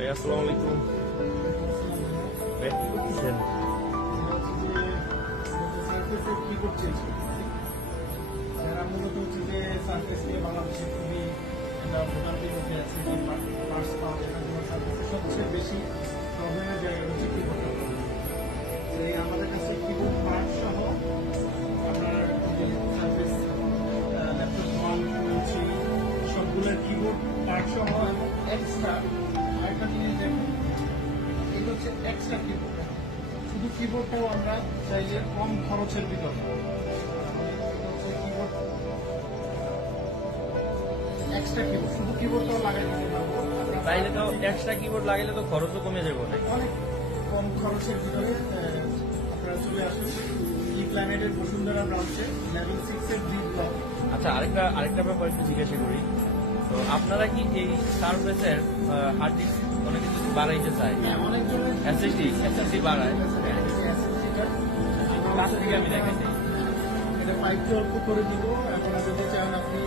ভাই আসসালামু আলাইকুম। ভাই কি করতেছেন? কি করছে যারা মূলত হচ্ছে যে সার্ভিস নিয়ে বাংলাদেশে খুবই একটা ভোগান্তি মধ্যে আছে যে পার্টস পাওয়া যায় না কোনো সার্ভিসে সবচেয়ে বেশি প্রবলেমের জায়গা হচ্ছে কিবোর্ডটা প্রবলেম। এই আমাদের কাছে কিবোর্ড পার্ট সহ আপনার যে service laptop one two three সবগুলোর কিবোর্ড পার্ট সহ এবং এক্সট্রা আরেকটা জিনিস দেখুন, এটা হচ্ছে এক্সট্রা কিবোর্ড। শুধু কিবোর্ডটাও আমরা চাইলে কম খরচের ভিতর কিবোর্ড এক্সট্রা কিবোর্ড শুধু কিবোর্ডটাও লাগাই দিতে পারবো। তাইলে তো এক্সট্রা কিবোর্ড লাগাইলে তো খরচও কমে যাবে অনেক। অনেক কম খরচের ভিতরে আপনারা চলে আসুন ই প্ল্যানেটের বসুন্ধরা ব্রাঞ্চে লেভেল 6 এর ডি ব্লক। আচ্ছা, আরেকটা ব্যাপার একটু জিজ্ঞাসা করি। তো আপনারা কি এই সার্ভিসের হার্ড ডিস্ক অনেকে যদি বাড়াইতে চায়, অনেকজনের এসএসডি বাড়ায়, কাছ থেকে আমি দেখাই চাই। এটা 5 অল্প করে দিব। এখন যদি চান আপনি